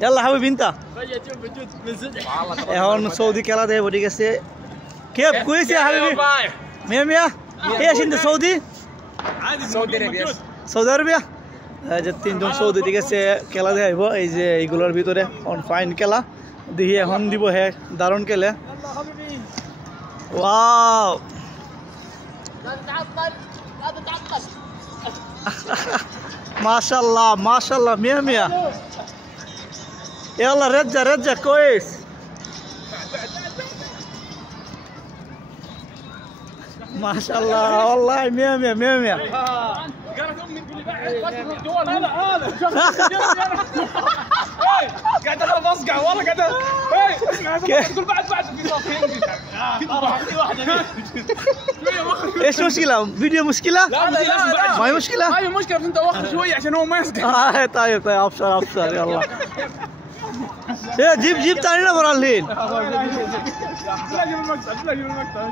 يلا حبيبي انت هون سعودي খেলা দেব ঠিক আছে كيف كويس يا حبيبي 100 ايش انت سعودي عادي سعودي عربيا সৌদি আরবিয়া যে তিনজন সৌদি ঠিক আছে খেলা দেখাইব এই যে এইগুলোর ভিতরে অন ফাইন খেলা দেখি এখন দিব হে দারুণ খেলে ওয়াও মাশাআল্লাহ মাশাআল্লাহ মিয়া মিয়া يلا رجع رجع كويس ما شاء الله والله مية مية مية مية قالت امي تقول لي بعد قاعد اضرب اصقع والله قاعد تقول بعد في صوتين في واحده ايش مشكلة؟ فيديو مشكلة؟ لا ما هي مشكلة؟ ما هي مشكلة بس انت واخر شوية عشان هو ما يصقع طيب طيب ابشر ابشر يلا جيب تاني نا برا الحين لا جيب المقطع لا جيب المقطع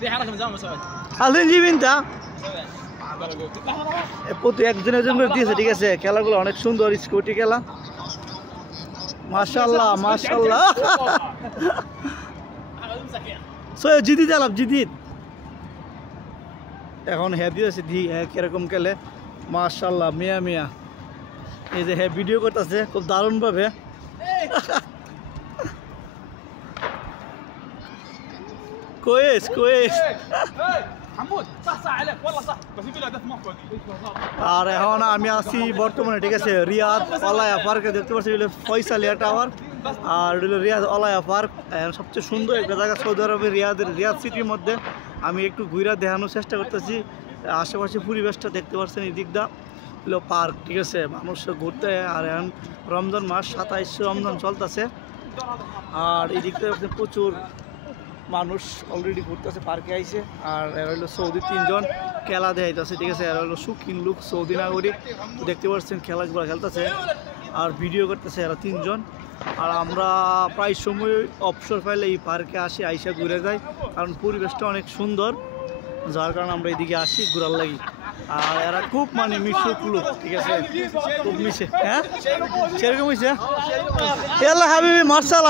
في حركة من زمان ما سويت الحين جيب انت প্রতি একজন একজন করে দিয়েছে ঠিক আছে খেলাগুলো অনেক সুন্দর স্কুটি খেলা মাশাআল্লাহ মাশাআল্লাহ সো জিদিদ আলাপ জিদিদ এখন হ্যাঁ দিয়েছে দি হ্যাঁ কিরকম খেলে মাশাআল্লাহ মিয়া মিয়া এই যে হ্যাঁ ভিডিও করতেছে খুব দারুণ ভাবে كويس كويس حمود صح عليك والله صح بس يقول هدف مو كويس আর এখন আমি আছি বর্তমানে ঠিক আছে রিয়াদ অলায়া পার্কে দেখতে পাচ্ছি হলো ফয়সালিয়া টাওয়ার আর হলো রিয়াদ অলায়া পার্ক সবচেয়ে সুন্দর একটা জায়গা সৌদি আরবের রিয়াদ সিটির মধ্যে আমি একটু ঘুরে দেখানোর চেষ্টা করতেছি আশেপাশে পরিবেশটা দেখতে পাচ্ছেন এই দিকটা হলো পার্ক ঠিক আছে মানুষ ঘুরতে আর এখন রমজান মাস 27 রমজান চলতেছে আর এই দিকটা প্রচুর মানুষ অলরেডি ঘুরতেছে পার্কে আইছে আর এরা হলো সৌদি তিনজন খেলা দেখাইতেছে ঠিক আছে এরা হলো সুকিন লুক সৌদি নাগরিক দেখতে পাচ্ছেন খেলাগুলো খেলতেছে আর ভিডিও করতেছে এরা তিনজন আর আমরা প্রায় সময় অবসর পাইলে এই পার্কে আসি আইসা ঘুরে যাই কারণ পরিবেশটা অনেক সুন্দর যার কারণে আমরা এইদিকে আসি ঘোরার লাগি আর এরা খুব মানে মিশুক লুক ঠিক আছে খুব মিশে হ্যাঁ সেরকম হয়েছে হাবিবি মার্শাল